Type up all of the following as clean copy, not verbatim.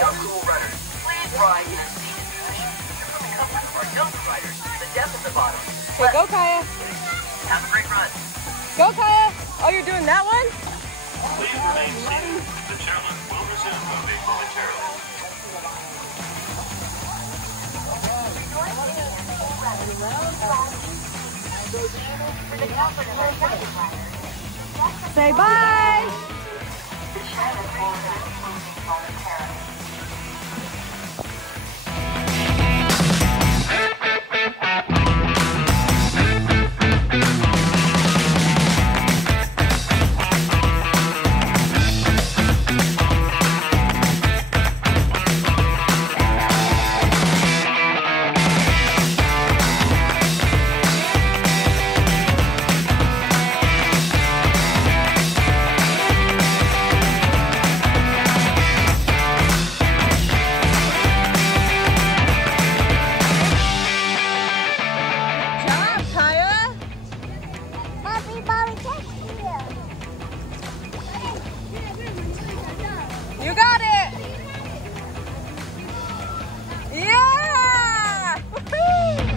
our cool runners. Please ride in a seated position. For the comfort of our younger riders, the depth at the bottom. Okay, go, Kaya. Have a great run. Go, Kaya. Oh, you're doing that one? Please remain seated. The chairman will resume moving momentarily. Say bye. The chairman will resume moving momentarily. You got it! Yeah! Woohoo!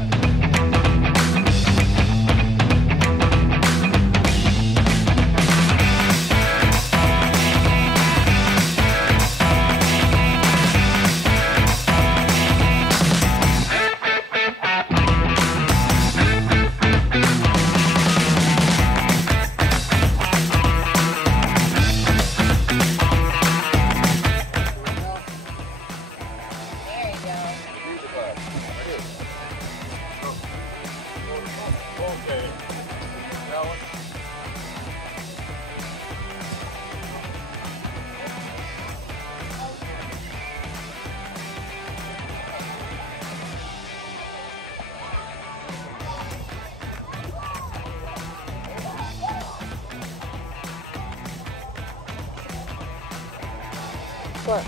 What?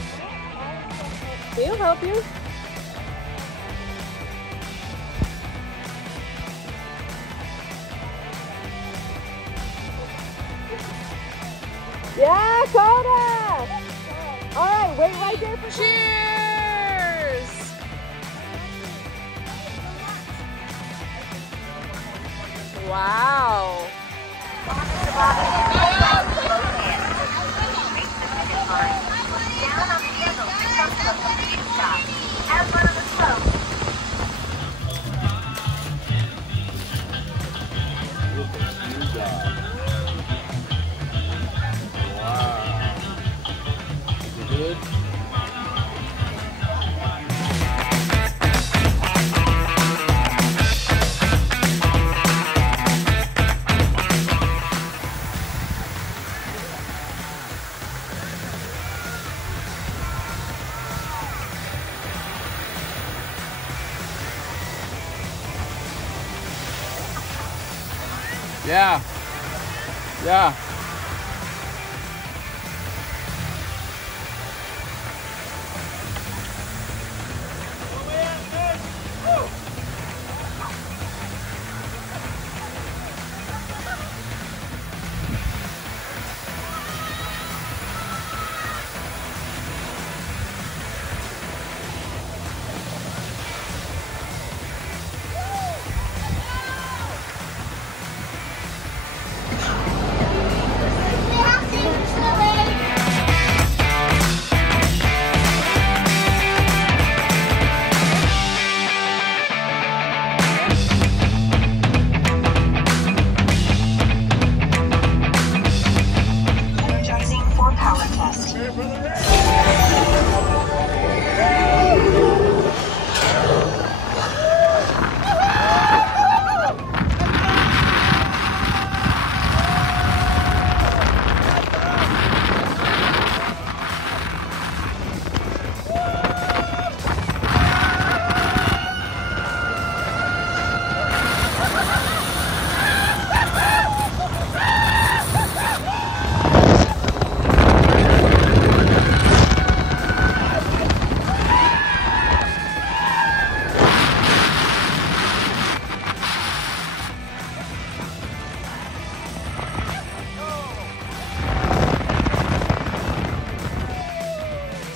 He'll help you. Yeah, Coda! Alright, wait right there for cheers! Wow! Good. Yeah. Yeah.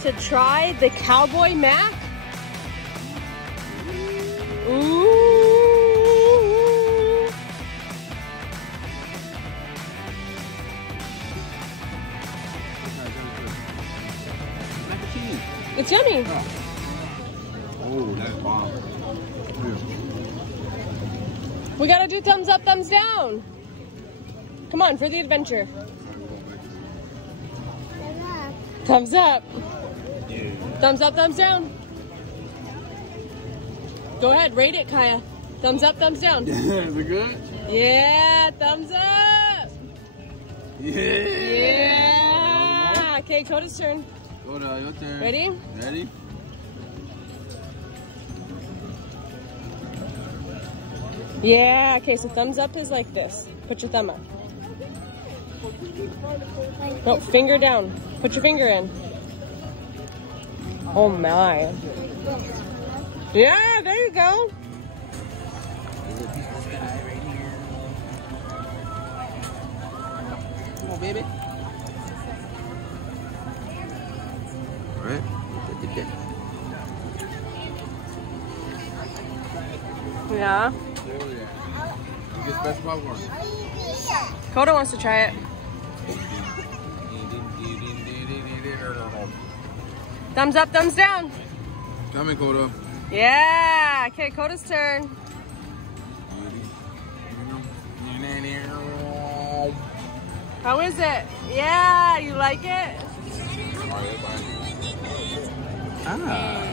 to try the Cowboy Mac. Ooh. It's yummy. Oh, that's bomb. We gotta do thumbs up, thumbs down. Come on, for the adventure. Thumbs up. Yeah. Thumbs up, thumbs down. Go ahead, rate it, Kaya. Thumbs up, thumbs down. Is it good? Yeah, thumbs up. Yeah. Yeah. Okay, Coda's turn. Coda, your turn. Ready? Ready? Yeah, okay, so thumbs up is like this. Put your thumb up. No, finger down. Put your finger in. Oh my. Yeah, there you go. Come on, baby. All right. Yeah. You get special popcorn. Coda wants to try it. Thumbs up, thumbs down. Come in, Coda. Yeah. Okay, Coda's turn. How is it? Yeah, you like it? Ah.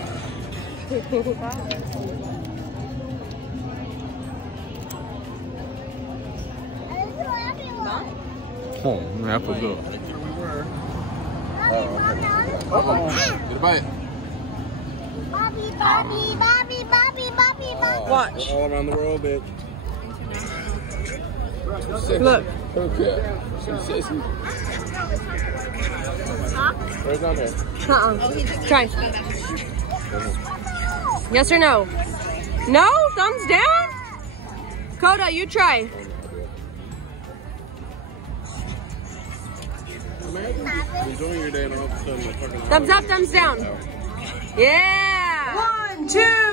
Oh, that was good. Get a bite. Watch. All around the world, bitch. Look. Okay. Some sissy. Right down there. Try. Yes or no? No? Thumbs down? Coda, you try. Enjoying your day and all of a sudden, Thumbs up, thumbs down. Yeah. 1, 2.